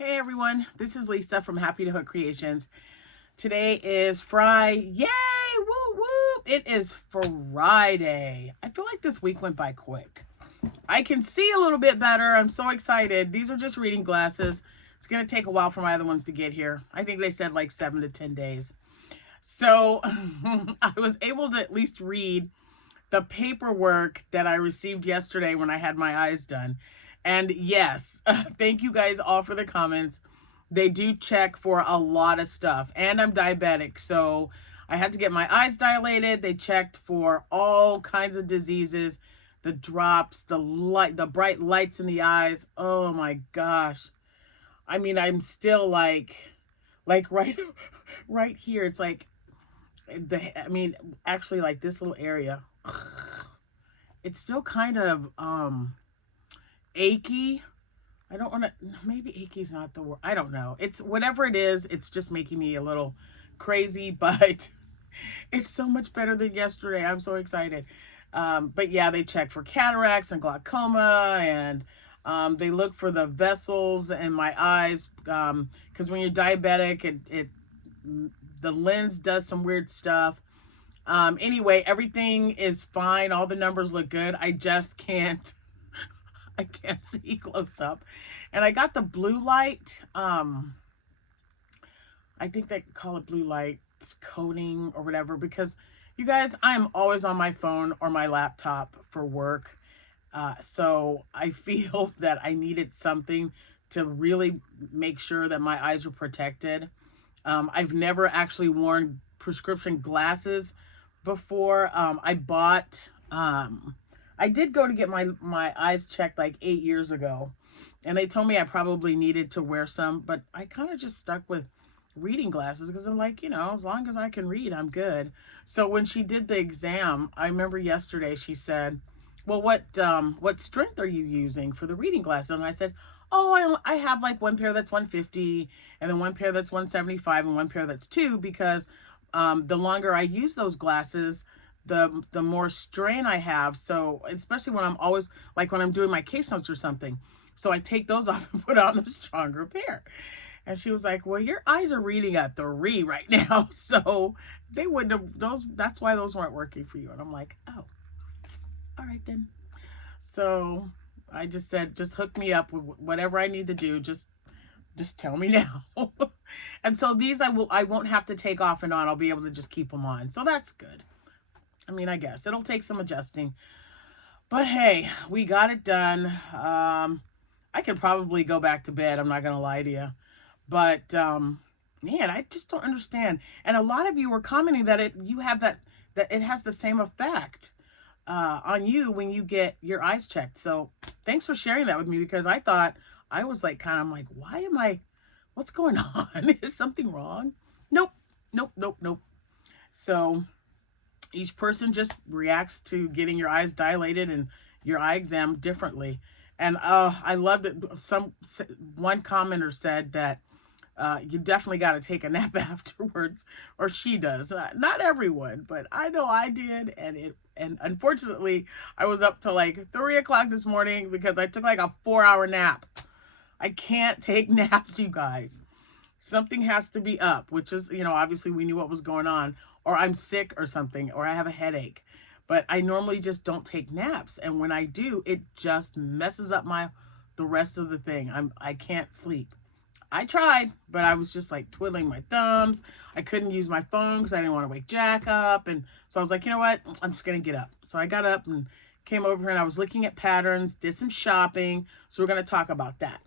Hey everyone, this is Lisa from Happytohook Creations. Today is Friday. Yay! Woo woo! It is Friday. I feel like this week went by quick. I can see a little bit better. I'm so excited. These are just reading glasses. It's going to take a while for my other ones to get here. I think they said like 7 to 10 days. So I was able to at least read the paperwork that I received yesterday when I had my eyes done. And yes, thank you guys all for the comments. They do check for a lot of stuff. And I'm diabetic, so I had to get my eyes dilated. They checked for all kinds of diseases, the drops, the light, the bright lights in the eyes. Oh my gosh. I mean, I'm still like right right here. It's like actually like this little area. It's still kind of achy. I don't want to, maybe achy is not the word. I don't know. It's whatever it is, it's just making me a little crazy, but it's so much better than yesterday. I'm so excited. But yeah, they check for cataracts and glaucoma, and they look for the vessels in my eyes, because when you're diabetic, the lens does some weird stuff. Anyway, everything is fine. All the numbers look good. I just can't I can't see close up. And I got the blue light. I think they call it blue light coating or whatever, because you guys, I'm always on my phone or my laptop for work. So I feel that I needed something to really make sure that my eyes were protected. I've never actually worn prescription glasses before. I did go to get my eyes checked like 8 years ago, and they told me I probably needed to wear some, but I kind of just stuck with reading glasses because I'm like, as long as I can read, I'm good. So when she did the exam, I remember yesterday she said, well, what strength are you using for the reading glasses? And I said, oh, I have like one pair that's 150, and then one pair that's 175, and one pair that's 2, because the longer I use those glasses, the more strain I have. So especially when I'm always, like when I'm doing my case notes or something, so I take those off and put on the stronger pair. And she was like, well, your eyes are reading a 3 right now, so they wouldn't have, that's why those weren't working for you. And I'm like, oh, all right then. So I just said, just hook me up with whatever I need to do. Just tell me now. And so these I won't have to take off and on. I'll be able to just keep them on. So that's good. I mean, I guess it'll take some adjusting, but hey, we got it done. I could probably go back to bed. I'm not going to lie to you, but, man, I just don't understand. And a lot of you were commenting that that it has the same effect, on you when you get your eyes checked. So thanks for sharing that with me, because I thought I was like, I'm like, what's going on? Is something wrong? Nope. Nope. Nope. Nope. So each person just reacts to getting your eyes dilated and your eye exam differently. And I loved it. One commenter said that you definitely got to take a nap afterwards, or she does. Not everyone, but I know I did. And unfortunately, I was up till like 3 o'clock this morning because I took like a 4-hour nap. I can't take naps, you guys. Something has to be up, which is, obviously we knew what was going on, or I'm sick or something, or I have a headache. But I normally just don't take naps. And when I do, it just messes up the rest of the thing. I can't sleep. I tried, but I was just like twiddling my thumbs. I couldn't use my phone because I didn't want to wake Jack up. And so I was like, you know what? I'm just going to get up. So I got up and came over here, and I was looking at patterns, did some shopping. So we're going to talk about that.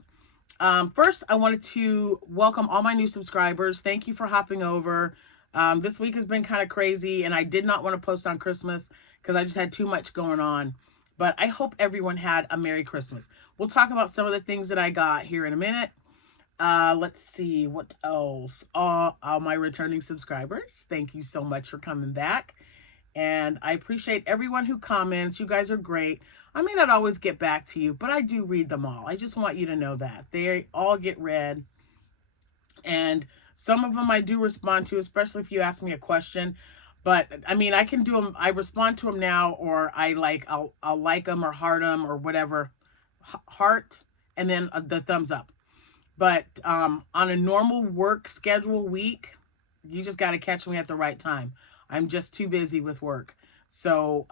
First, I wanted to welcome all my new subscribers. Thank you for hopping over. This week has been kind of crazy, and I did not want to post on Christmas because I just had too much going on. But I hope everyone had a Merry Christmas. We'll talk about some of the things that I got here in a minute. Let's see, what else? All my returning subscribers, thank you so much for coming back. And I appreciate everyone who comments. You guys are great. I may not always get back to you, but I do read them all. I just want you to know that. They all get read. And some of them I do respond to, especially if you ask me a question. But I mean, I can do them. I respond to them now, or I'll like them or heart them or whatever. Heart, and then the thumbs up. But on a normal work schedule week, you just got to catch me at the right time. I'm just too busy with work. So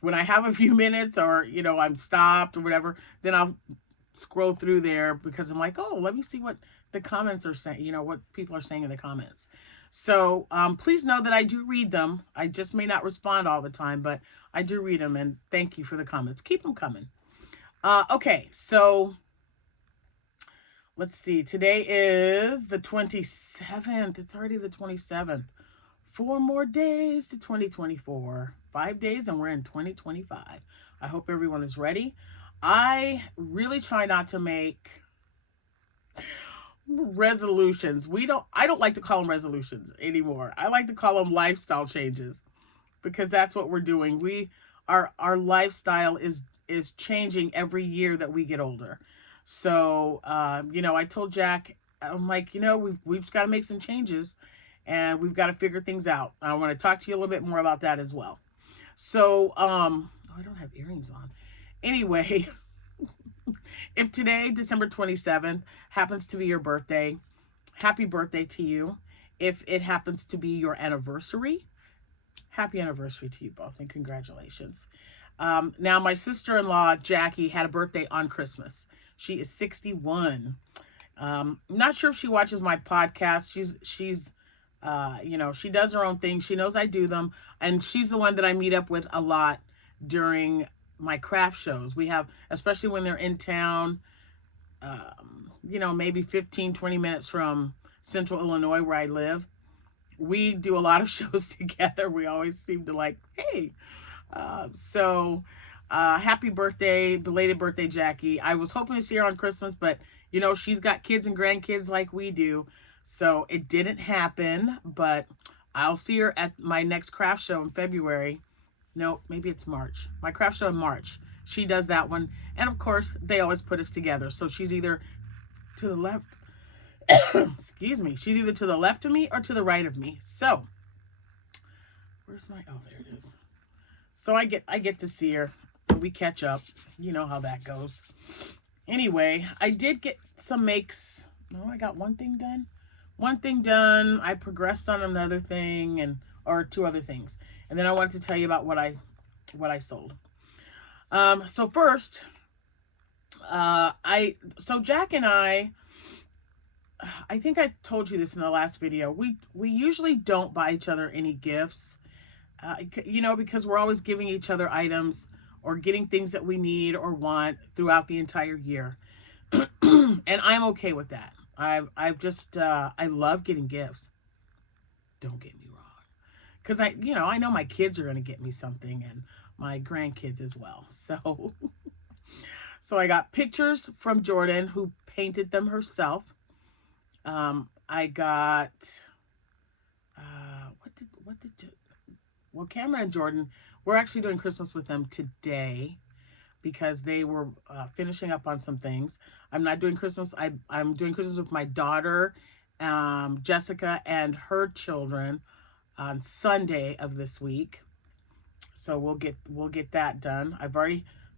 when I have a few minutes, or I'm stopped or whatever, then I'll scroll through there, because I'm like, oh, let me see what the comments are saying, what people are saying in the comments. So please know that I do read them. I just may not respond all the time, but I do read them, and thank you for the comments. Keep them coming. Okay, so let's see. Today is the 27th. It's already the 27th. 4 more days to 2024. 5 days and we're in 2025. I hope everyone is ready. I really try not to make resolutions. I don't like to call them resolutions anymore. I like to call them lifestyle changes, because that's what we're doing. Our lifestyle is changing every year that we get older. So, I told Jack, I'm like, we've just got to make some changes, and we've got to figure things out. I want to talk to you a little bit more about that as well. So, oh, I don't have earrings on. Anyway, if today, December 27th, happens to be your birthday, happy birthday to you. If it happens to be your anniversary, happy anniversary to you both, and congratulations. Now, my sister-in-law, Jackie, had a birthday on Christmas. She is 61. Not sure if she watches my podcast. She's she does her own thing. She knows I do them. And she's the one that I meet up with a lot during my craft shows. We have, especially when they're in town, maybe 15, 20 minutes from Central Illinois, where I live. We do a lot of shows together. We always seem to like, hey. Happy birthday, belated birthday, Jackie. I was hoping to see her on Christmas, but she's got kids and grandkids like we do. So it didn't happen, but I'll see her at my next craft show in February. No, maybe it's March. My craft show in March. She does that one. And of course, they always put us together. So she's either to the left, excuse me. She's either to the left of me or to the right of me. So, where's my, oh, there it is. So I get to see her. We catch up. You know how that goes. Anyway, I did get some makes. No, I got one thing done. One thing done. I progressed on another thing, or 2 other things. And then I wanted to tell you about what I sold. So first, so Jack and I think I told you this in the last video. We usually don't buy each other any gifts, because we're always giving each other items or getting things that we need or want throughout the entire year. And I'm okay with that. I love getting gifts. Don't get me wrong. Because I know my kids are going to get me something, and my grandkids as well. So I got pictures from Jordan, who painted them herself. I got, Cameron and Jordan, we're actually doing Christmas with them today, because they were finishing up on some things. I'm not doing Christmas. I'm doing Christmas with my daughter, Jessica, and her children on Sunday of this week. So we'll get that done.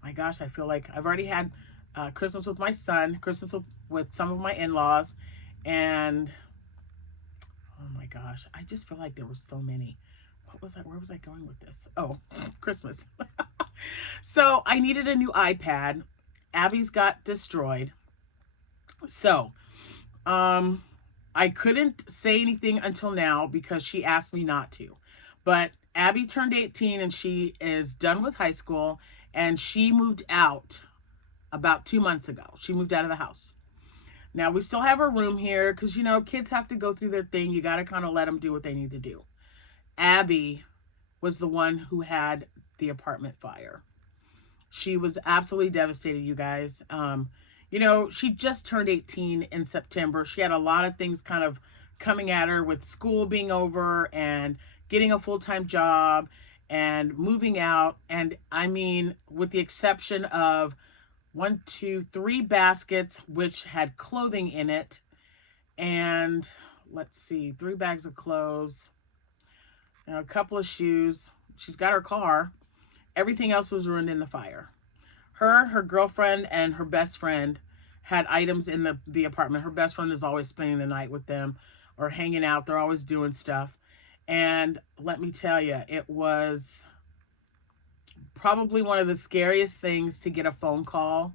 My gosh, I feel like I've already had Christmas with my son, Christmas with some of my in-laws, and oh my gosh, I just feel like there were so many. Where was I going with this? Oh, Christmas. So I needed a new iPad. Abby's got destroyed. So, I couldn't say anything until now because she asked me not to. But Abby turned 18 and she is done with high school, and she moved out about 2 months ago. She moved out of the house. Now, we still have her room here because, kids have to go through their thing. You got to kind of let them do what they need to do. Abby was the one who had the apartment fire. She was absolutely devastated, you guys. She just turned 18 in September. She had a lot of things kind of coming at her with school being over and getting a full-time job and moving out. And I mean, with the exception of 1, 2, 3 baskets, which had clothing in it. And let's see, 3 bags of clothes, a couple of shoes. She's got her car. Everything else was ruined in the fire. Her girlfriend, and her best friend had items in the apartment. Her best friend is always spending the night with them or hanging out. They're always doing stuff. And let me tell you, it was probably one of the scariest things to get a phone call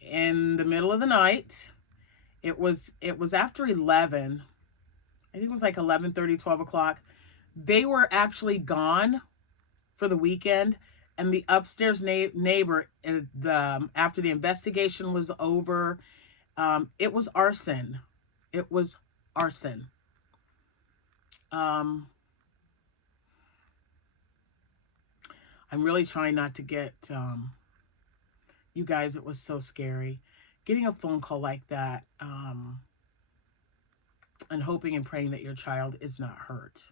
in the middle of the night. It was after 11. I think it was like 11:30, 12 o'clock. They were actually gone for the weekend, and the upstairs neighbor, after the investigation was over, it was arson. It was arson. Um, I'm really trying not to get, you guys, it was so scary. Getting a phone call like that, and hoping and praying that your child is not hurt.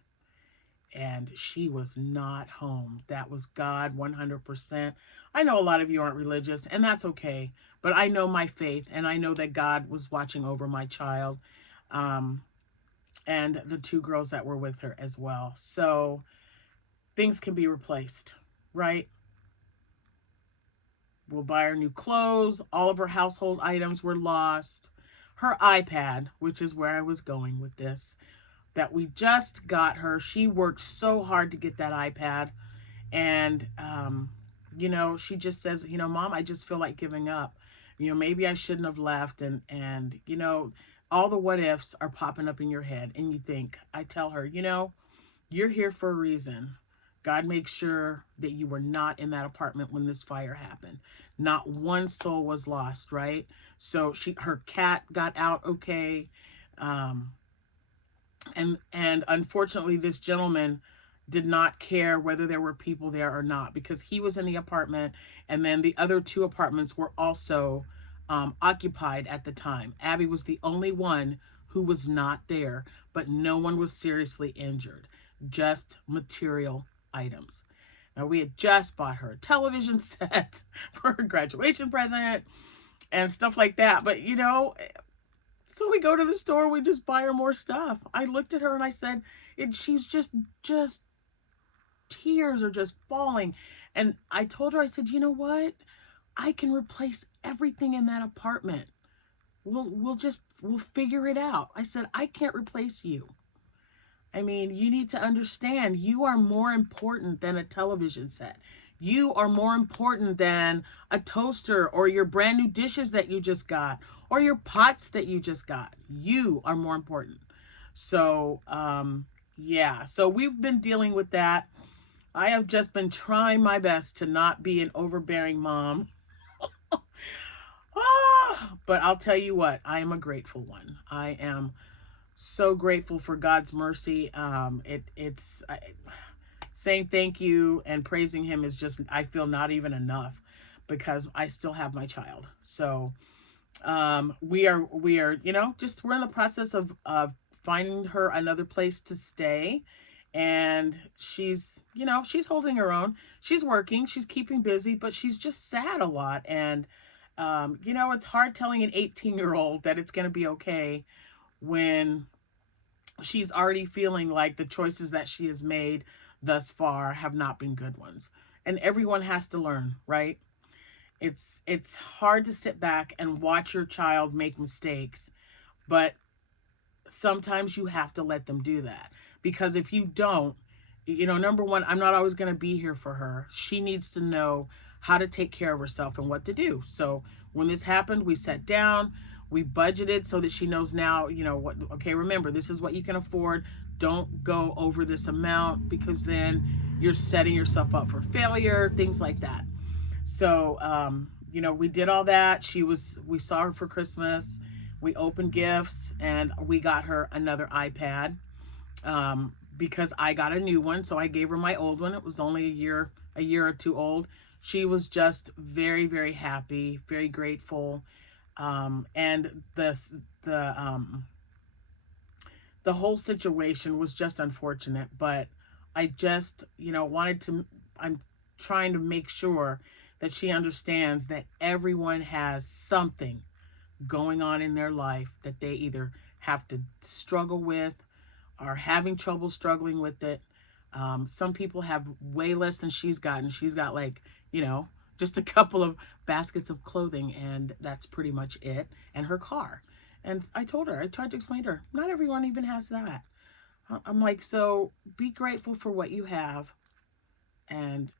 And she was not home. That was God 100%. I know a lot of you aren't religious, and that's okay. But I know my faith, and I know that God was watching over my child, and the two girls that were with her as well. So things can be replaced, right? We'll buy her new clothes. All of her household items were lost. Her iPad, which is where I was going with this, that we just got her. She worked so hard to get that iPad. And, she just says, Mom, I just feel like giving up. Maybe I shouldn't have left. And all the what ifs are popping up in your head. And you think, I tell her, you're here for a reason. God makes sure that you were not in that apartment when this fire happened. Not one soul was lost, right? So her cat got out okay. And unfortunately, this gentleman did not care whether there were people there or not, because he was in the apartment, and then the other two apartments were also occupied at the time. Abby was the only one who was not there, but no one was seriously injured, just material items. Now, we had just bought her a television set for her graduation present and stuff like that, but so we go to the store, we just buy her more stuff. I looked at her and I said, she's just tears are just falling. And I told her, I said, you know what? I can replace everything in that apartment. We'll figure it out. I said, I can't replace you. I mean, you need to understand, you are more important than a television set. You are more important than a toaster or your brand new dishes that you just got or your pots that you just got. You are more important. So, yeah. So we've been dealing with that. I have just been trying my best to not be an overbearing mom. But I'll tell you what, I am a grateful one. I am so grateful for God's mercy. Saying thank you and praising him is just, I feel, not even enough, because I still have my child. So we are we're in the process of finding her another place to stay. And she's holding her own. She's working, she's keeping busy, but she's just sad a lot. And it's hard telling an 18-year-old that it's going to be okay when she's already feeling like the choices that she has made thus far have not been good ones. And everyone has to learn, right? It's hard to sit back and watch your child make mistakes, but sometimes you have to let them do that. Because if you don't, number one, I'm not always going to be here for her. She needs to know how to take care of herself and what to do. So when this happened, we sat down, we budgeted so that she knows now, what, okay, remember, this is what you can afford. Don't go over this amount, because then you're setting yourself up for failure, things like that. So, we did all that. We saw her for Christmas. We opened gifts, and we got her another iPad, because I got a new one. So I gave her my old one. It was only a year or two old. She was just very, very happy, very grateful. And the whole situation was just unfortunate, but I just, I'm trying to make sure that she understands that everyone has something going on in their life that they either have to struggle with or having trouble struggling with it. Some people have way less than she's got, and she's got, like, just a couple of baskets of clothing, and that's pretty much it, and her car. And I told her, I tried to explain to her, not everyone even has that. I'm like, so be grateful for what you have, and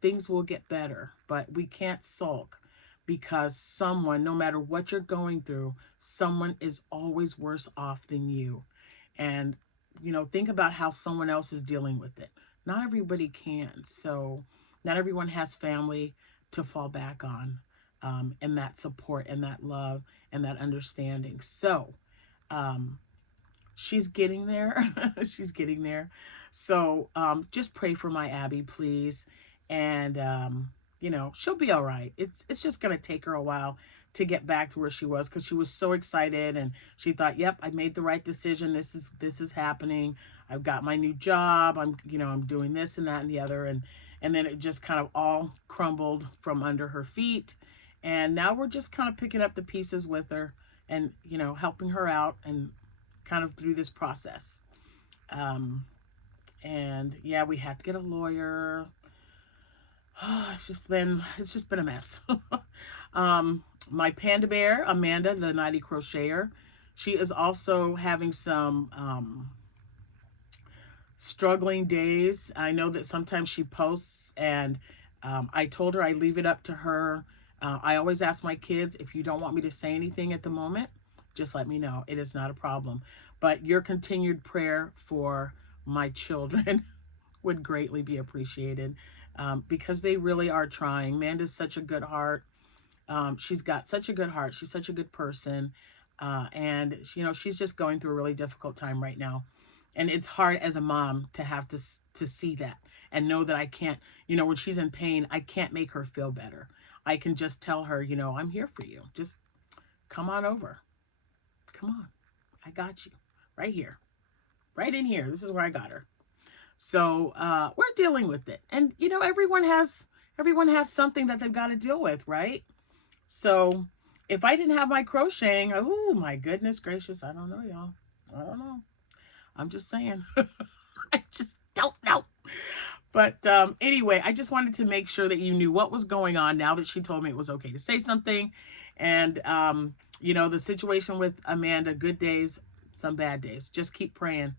things will get better, but we can't sulk because someone, no matter what you're going through, someone is always worse off than you. And think about how someone else is dealing with it. Not everybody can. So not everyone has family to fall back on, and that support and that love and that understanding. So she's getting there. She's getting there. So just pray for my Abby, please. And she'll be all right. It's just gonna take her a while to get back to where she was, because she was so excited and she thought, yep, I made the right decision. This is happening. I've got my new job. I'm doing this and that and the other, and then it just kind of all crumbled from under her feet. And now we're just kind of picking up the pieces with her and helping her out and kind of through this process. And yeah, we had to get a lawyer. It's just been a mess. My panda bear, Amanda, the Nighty Crocheter, she is also having some struggling days. I know that sometimes she posts, and I told her I leave it up to her. I always ask my kids, if you don't want me to say anything at the moment, just let me know. It is not a problem. But your continued prayer for my children would greatly be appreciated, because they really are trying. Amanda's such a good heart. She's got such a good heart. She's such a good person. And she's just going through a really difficult time right now. And it's hard as a mom to have to see that and know that I can't, when she's in pain, I can't make her feel better. I can just tell her, I'm here for you. Just come on over. Come on. I got you right here, right in here. This is where I got her. So we're dealing with it. And, everyone has something that they've got to deal with, right? So if I didn't have my crocheting, oh my goodness gracious, I don't know, y'all. I don't know. I'm just saying. I just don't know. But anyway, I just wanted to make sure that you knew what was going on now that she told me it was okay to say something. And, the situation with Amanda, good days, some bad days. Just keep praying.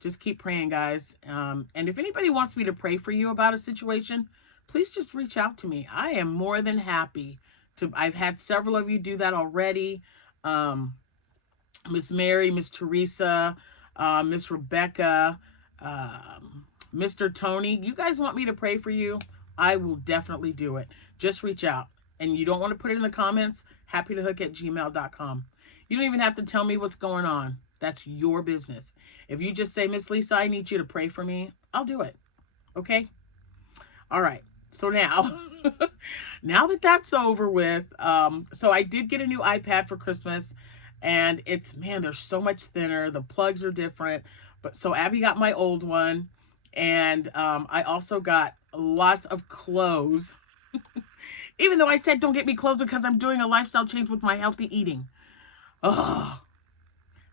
Just keep praying, guys. And if anybody wants me to pray for you about a situation, please just reach out to me. I am more than happy to. I've had several of you do that already. Miss Mary, Miss Teresa, Miss Rebecca, Mr. Tony. You guys want me to pray for you? I will definitely do it. Just reach out. And you don't want to put it in the comments, happytohook@gmail.com. You don't even have to tell me what's going on. That's your business. If you just say, Miss Lisa, I need you to pray for me, I'll do it. Okay? All right. So now, now that that's over with, so I did get a new iPad for Christmas, and they're so much thinner. The plugs are different. But so Abby got my old one, and I also got lots of clothes. Even though I said don't get me clothes because I'm doing a lifestyle change with my healthy eating. Oh,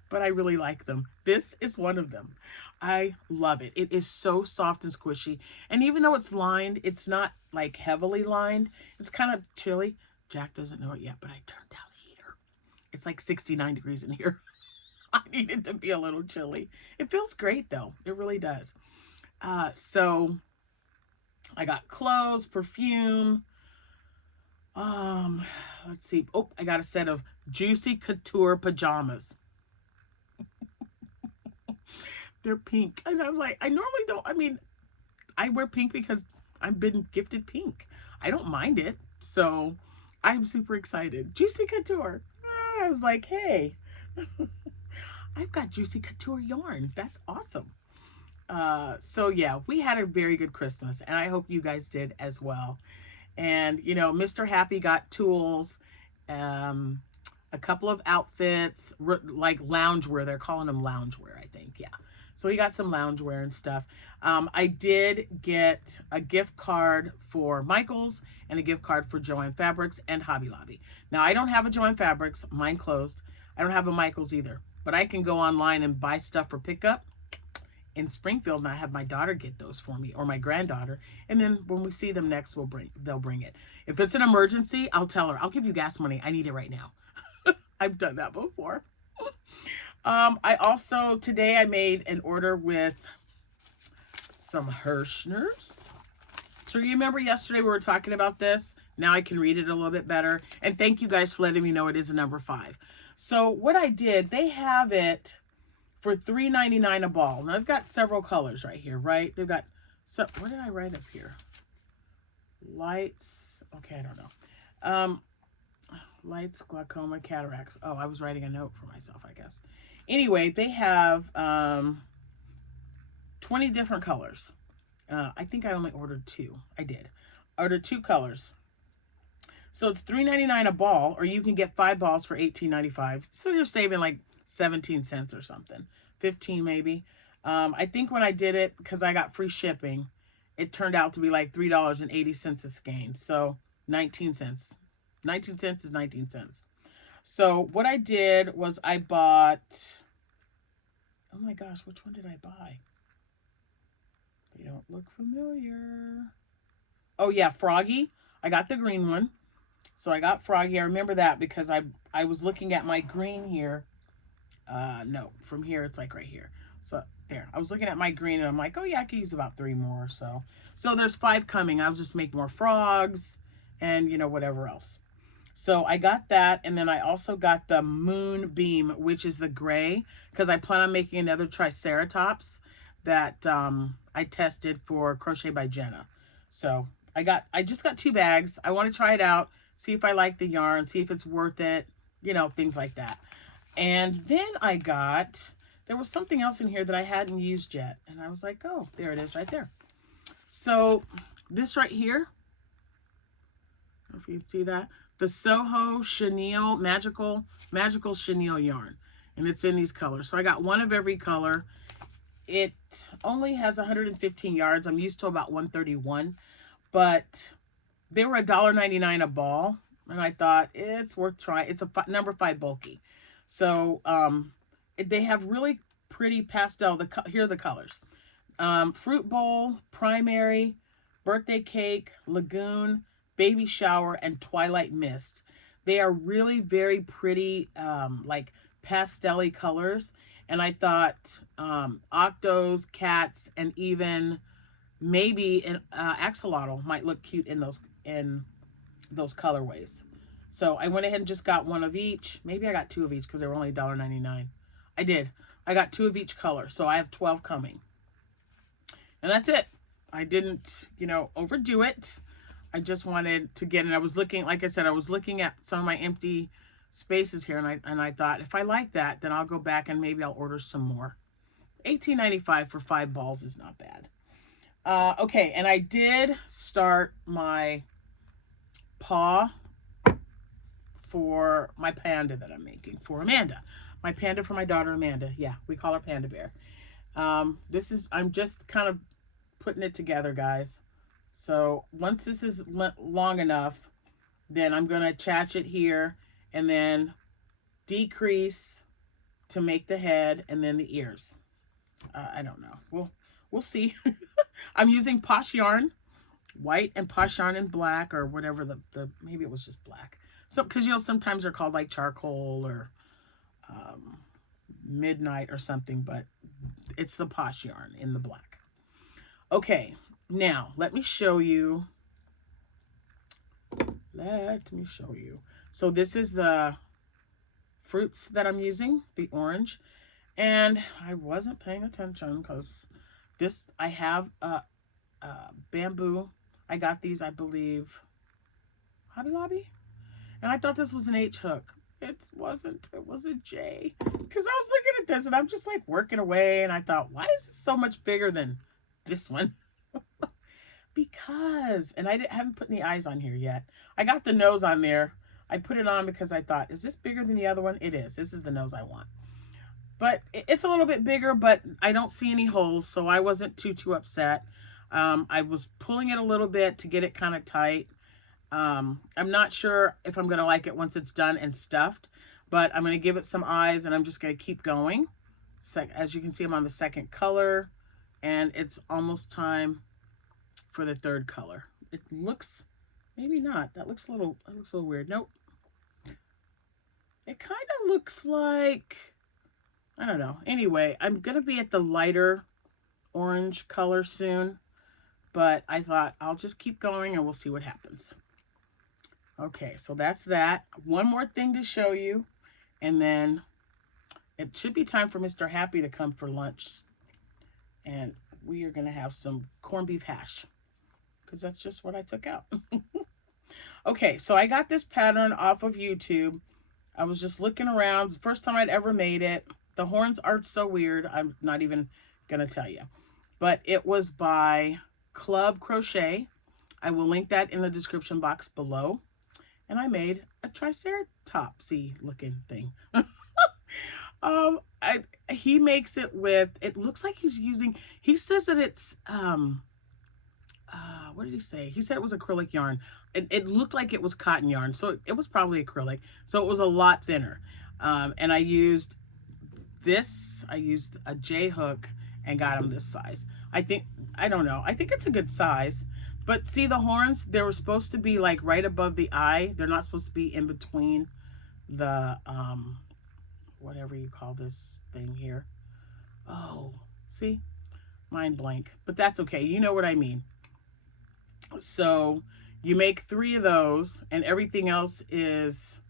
but I really like them. This is one of them. I love it. It is so soft and squishy. And even though it's lined, it's not like heavily lined. It's kind of chilly. Jack doesn't know it yet, but I turned down the heater. It's like 69 degrees in here. I need it to be a little chilly. It feels great though. It really does. So I got clothes, perfume. Let's see. Oh, I got a set of Juicy Couture pajamas. They're pink. And I'm like, I normally don't, I wear pink because I've been gifted pink. I don't mind it. So I'm super excited. Juicy Couture. I was like, hey, I've got Juicy Couture yarn. That's awesome. So yeah, we had a very good Christmas, and I hope you guys did as well. And, Mr. Happy got tools, a couple of outfits, like loungewear. They're calling them loungewear, I think. Yeah. So he got some loungewear and stuff. I did get a gift card for Michael's and a gift card for Joann Fabrics and Hobby Lobby. Now, I don't have a Joann Fabrics. Mine closed. I don't have a Michael's either. But I can go online and buy stuff for pickup in Springfield, and I have my daughter get those for me, or my granddaughter. And then when we see them next, they'll bring it. If it's an emergency, I'll tell her, I'll give you gas money. I need it right now. I've done that before. I also, today I made an order with some Hirschners. So you remember yesterday we were talking about this? Now I can read it a little bit better. And thank you guys for letting me know it is a number 5. So what I did, they have it for $3.99 a ball. Now I've got several colors right here, right? They've got, so what did I write up here? Lights, okay, I don't know. Lights, glaucoma, cataracts. Oh, I was writing a note for myself, I guess. Anyway, they have 20 different colors. I think I only ordered 2. I did. I ordered 2 colors. So it's $3.99 a ball, or you can get 5 balls for $18.95. So you're saving like 17 cents or something. 15 maybe. I think when I did it, because I got free shipping, it turned out to be like $3.80 a skein. So 19 cents. 19 cents is 19 cents. So what I did was I bought, oh my gosh, which one did I buy? They don't look familiar. Oh yeah, Froggy. I got the green one. So I got Froggy. I remember that because I was looking at my green here. No, from here it's like right here. So there. I was looking at my green and I'm like, oh yeah, I could use about 3 more or so. So there's 5 coming. I'll just make more frogs and you know whatever else. So I got that, and then I also got the Moonbeam, which is the gray, because I plan on making another Triceratops that I tested for Crochet by Jenna. So I just got 2 bags. I want to try it out, see if I like the yarn, see if it's worth it, you know, things like that. And then I got, there was something else in here that I hadn't used yet, and I was like, oh, there it is right there. So this right here, I don't know if you can see that. The Soho Chenille, magical chenille yarn. And it's in these colors. So I got 1 of every color. It only has 115 yards. I'm used to about 131. But they were $1.99 a ball. And I thought it's worth trying. It's a number 5 bulky. So they have really pretty pastel. Here are the colors. Fruit Bowl, Primary, Birthday Cake, Lagoon, Baby Shower, and Twilight Mist. They are really very pretty, like pastel-y colors. And I thought octos, cats, and even maybe an axolotl might look cute in those colorways. So I went ahead and just got 1 of each. Maybe I got 2 of each because they were only $1.99. I did. I got 2 of each color. So I have 12 coming. And that's it. I didn't, you know, overdo it. I just wanted to get, and I was looking, like I said, I was looking at some of my empty spaces here, and I thought, if I like that, then I'll go back and maybe I'll order some more. $18.95 for 5 balls is not bad. Okay, and I did start my paw for my panda that I'm making for Amanda. My panda for my daughter Amanda. Yeah, we call her Panda Bear. I'm just kind of putting it together, guys. So once this is long enough, then I'm going to attach it here and then decrease to make the head and then the ears. I don't know. We'll see. I'm using Posh yarn, white, and Posh yarn in black, or whatever maybe it was just black. So, because, you know, sometimes they're called like charcoal or midnight or something, but it's the Posh yarn in the black. Okay. Now, let me show you. So this is the fruits that I'm using, the orange. And I wasn't paying attention because I have bamboo. I got these, I believe, Hobby Lobby. And I thought this was an H hook. It wasn't. It was a J. Because I was looking at this and I'm just like working away. And I thought, why is this so much bigger than this one? Because, and I haven't put any eyes on here yet. I got the nose on there. I put it on because I thought, is this bigger than the other one? It is. This is the nose I want. But it's a little bit bigger, but I don't see any holes, so I wasn't too upset. I was pulling it a little bit to get it kind of tight. I'm not sure if I'm going to like it once it's done and stuffed, but I'm going to give it some eyes, and I'm just going to keep going. So, as you can see, I'm on the second color. And it's almost time for the third color. It looks, maybe not. That looks a little weird. Nope. It kind of looks like, I don't know. Anyway, I'm going to be at the lighter orange color soon, but I thought I'll just keep going and we'll see what happens. Okay, so that's that. One more thing to show you, and then it should be time for Mr. Happy to come for lunch. And we are going to have some corned beef hash, because that's just what I took out. Okay, so I got this pattern off of YouTube. I was just looking around. It's the first time I'd ever made it. The horns are so weird, I'm not even going to tell you. But it was by Club Crochet. I will link that in the description box below. And I made a Triceratopsy looking thing. He makes it with, it looks like he's using, he says that it's, what did he say? He said it was acrylic yarn. It looked like it was cotton yarn, so it was probably acrylic. So it was a lot thinner. And I used this, I used a J hook and got him this size. I don't know. I think it's a good size. But see the horns, they were supposed to be like right above the eye. They're not supposed to be in between the, whatever you call this thing here. Oh, see? Mind blank. But that's okay. You know what I mean. So you make 3 of those, and everything else is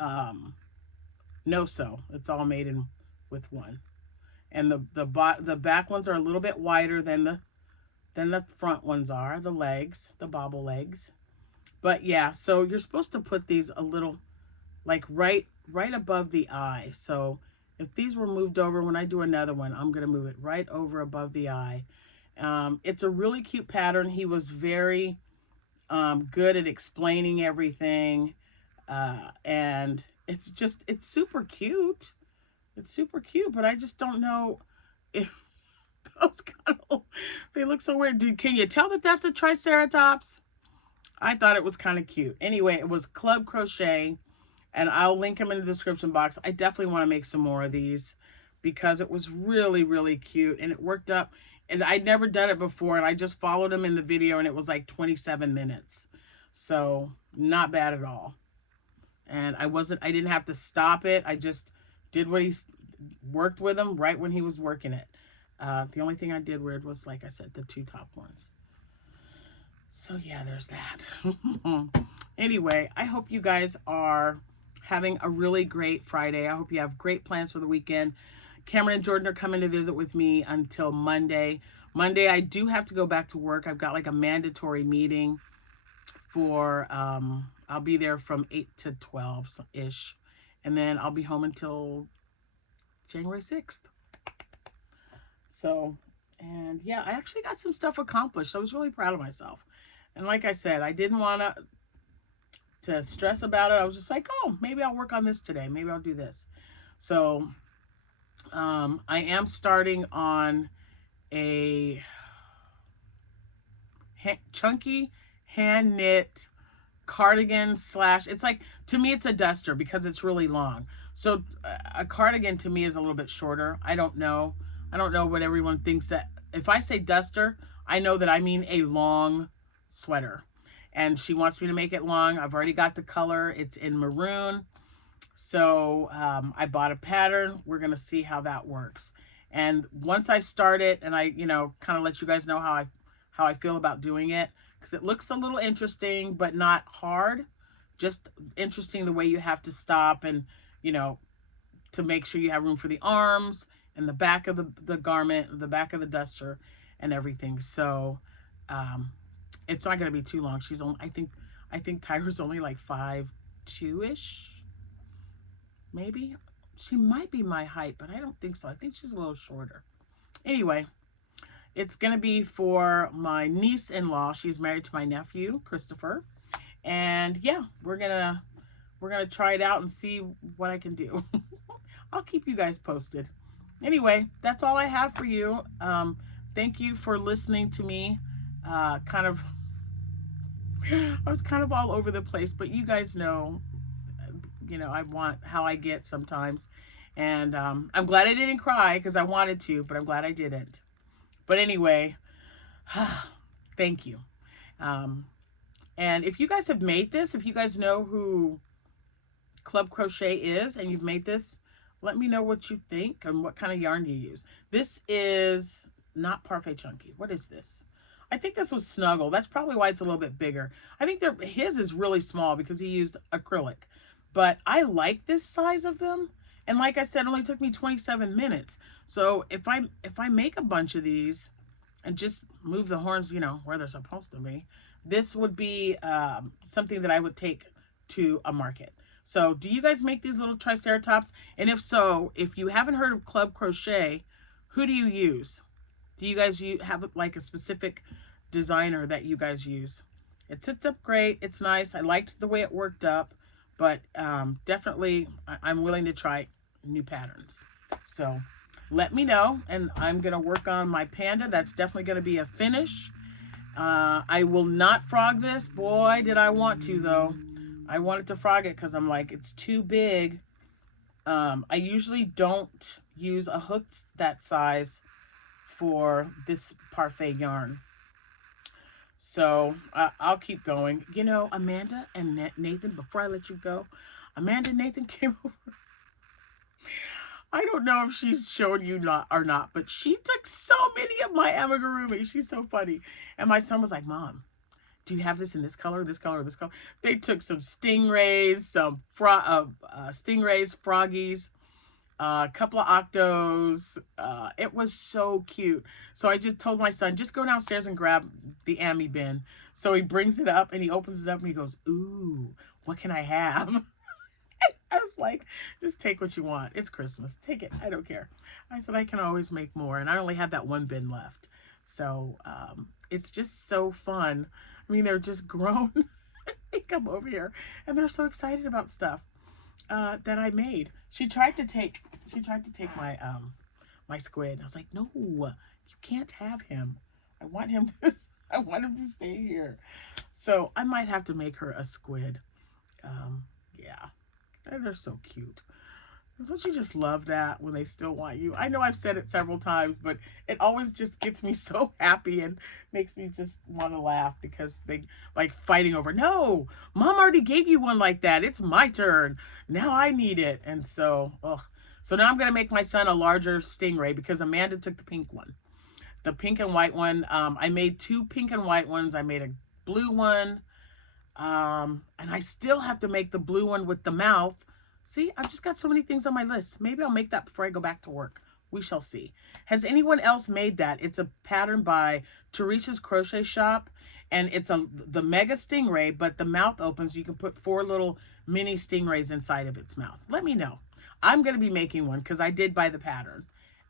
no sew. It's all made in with one. And the back ones are a little bit wider than the front ones are, the legs, the bobble legs. But yeah, so you're supposed to put these a little like right above the eye. So if these were moved over, when I do another one, I'm going to move it right over above the eye. It's a really cute pattern. He was very good at explaining everything. And it's super cute. It's super cute, but I just don't know if those kind of, they look so weird. Can you tell that that's a Triceratops? I thought it was kind of cute. Anyway, it was Club Crochet, and I'll link them in the description box. I definitely want to make some more of these because it was really, really cute, and it worked up. And I'd never done it before, and I just followed him in the video, and it was like 27 minutes. So not bad at all. And I didn't have to stop it. I just did what he worked with him right when he was working it. The only thing I did weird was, like I said, the 2 top horns. So yeah, there's that. Anyway, I hope you guys are having a really great Friday. I hope you have great plans for the weekend. Cameron and Jordan are coming to visit with me until Monday. Monday, I do have to go back to work. I've got like a mandatory meeting for, I'll be there from 8 to 12-ish. And then I'll be home until January 6th. So, and yeah, I actually got some stuff accomplished. I was really proud of myself. And like I said, I didn't want to stress about it. I was just like, oh, maybe I'll work on this today. Maybe I'll do this. So, I am starting on a chunky hand knit cardigan slash, it's like, to me it's a duster because it's really long. So a cardigan to me is a little bit shorter. I don't know what everyone thinks. That if I say duster, I know that I mean a long sweater, and she wants me to make it long. I've already got the color. It's in maroon. So I bought a pattern. We're gonna see how that works. And once I start it, and I kind of let you guys know how I feel about doing it, because it looks a little interesting but not hard. Just interesting the way you have to stop and to make sure you have room for the arms and the back of the garment, the back of the duster, and everything. So it's not going to be too long. She's only, I think Tyra's only like 5'2"-ish, maybe. She might be my height, but I don't think so. I think she's a little shorter. Anyway, it's going to be for my niece-in-law. She's married to my nephew, Christopher. And yeah, we're gonna try it out and see what I can do. I'll keep you guys posted. Anyway, that's all I have for you. Thank you for listening to me. I was kind of all over the place, but you guys know, I want how I get sometimes. And I'm glad I didn't cry because I wanted to, but I'm glad I didn't. But anyway, thank you. And if you guys have made this, if you guys know who Club Crochet is and you've made this, let me know what you think and what kind of yarn you use. This is not Parfait Chunky. What is this? I think this was Snuggle. That's probably why it's a little bit bigger. I think his is really small because he used acrylic. But I like this size of them. And like I said, it only took me 27 minutes. So if I make a bunch of these and just move the horns, you know, where they're supposed to be, this would be something that I would take to a market. So do you guys make these little Triceratops? And if so, if you haven't heard of Club Crochet, who do you use? Do you guys have like a specific designer that you guys use? It sits up great. It's nice. I liked the way it worked up, but definitely I'm willing to try new patterns. So let me know, and I'm going to work on my panda. That's definitely going to be a finish. I will not frog this. Boy, did I want to, though. I wanted to frog it because I'm like, it's too big. I usually don't use a hook that size for this parfait yarn. So I'll keep going. You know, Amanda and Nathan, before I let you go, Amanda and Nathan came over. I don't know if she's shown you or not, but she took so many of my amigurumi. She's so funny. And my son was like, Mom, do you have this in this color, this color, this color? They took some stingrays, some stingrays, froggies, a couple of octos. It was so cute. So I just told my son, just go downstairs and grab the Ami bin. So he brings it up and he opens it up and he goes, ooh, what can I have? I was like, just take what you want. It's Christmas. Take it. I don't care. I said, I can always make more. And I only have that one bin left. So it's just so fun. I mean, they're just grown. They come over here and they're so excited about stuff that I made. She tried to take my my squid. I was like, no, you can't have him. I want him to stay here. So I might have to make her a squid. Yeah. They're so cute. Don't you just love that when they still want you? I know I've said it several times, but it always just gets me so happy and makes me just want to laugh because they like fighting over, no, Mom already gave you one like that. It's my turn. Now I need it. And so, so now I'm going to make my son a larger stingray because Amanda took the pink one. The pink and white one. I made 2 pink and white ones. I made a blue one. And I still have to make the blue one with the mouth. See, I've just got so many things on my list. Maybe I'll make that before I go back to work. We shall see. Has anyone else made that? It's a pattern by Teresa's Crochet Shop. And it's the mega stingray, but the mouth opens. You can put 4 little mini stingrays inside of its mouth. Let me know. I'm going to be making one because I did buy the pattern.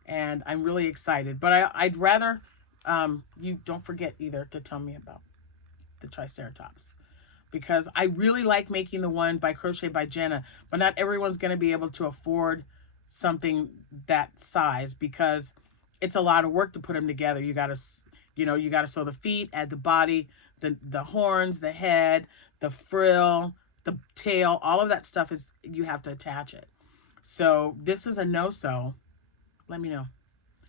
And I'm really excited. But I'd rather you don't forget either to tell me about the Triceratops. Because I really like making the one by Crochet by Jenna, but not everyone's going to be able to afford something that size because it's a lot of work to put them together. You got to, you got to sew the feet, add the body, the horns, the head, the frill, the tail, all of that stuff is, you have to attach it. So this is a no-sew. Let me know.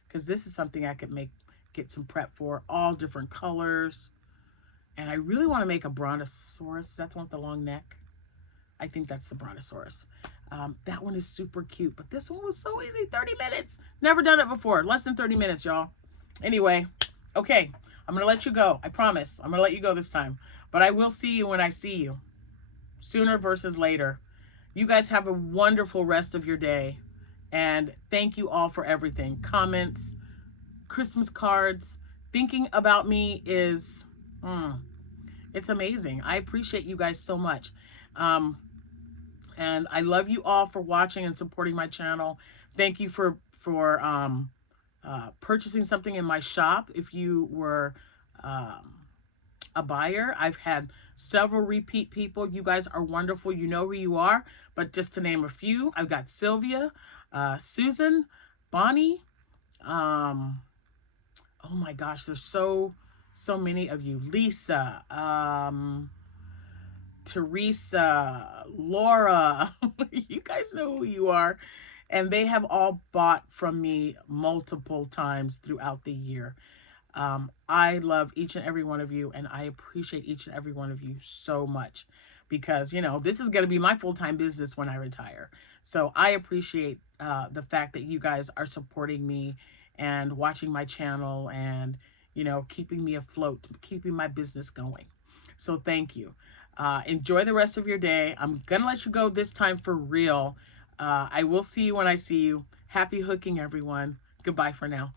Because this is something I could get some prep for, all different colors. And I really want to make a brontosaurus. Is that the one with the long neck? I think that's the brontosaurus. That one is super cute. But this one was so easy. 30 minutes. Never done it before. Less than 30 minutes, y'all. Anyway, okay. I'm going to let you go. I promise. I'm going to let you go this time. But I will see you when I see you. Sooner versus later. You guys have a wonderful rest of your day. And thank you all for everything. Comments, Christmas cards. Thinking about me is... it's amazing. I appreciate you guys so much. And I love you all for watching and supporting my channel. Thank you for purchasing something in my shop. If you were a buyer, I've had several repeat people. You guys are wonderful. You know who you are. But just to name a few, I've got Sylvia, Susan, Bonnie. Oh my gosh, there's so many of you. Lisa, Teresa, Laura. You guys know who you are. And they have all bought from me multiple times throughout the year. I love each and every one of you, and I appreciate each and every one of you so much because, you know, this is going to be my full time business when I retire. So I appreciate the fact that you guys are supporting me and watching my channel and, you know, keeping me afloat, keeping my business going. So thank you. Enjoy the rest of your day. I'm going to let you go this time for real. I will see you when I see you. Happy hooking, everyone. Goodbye for now.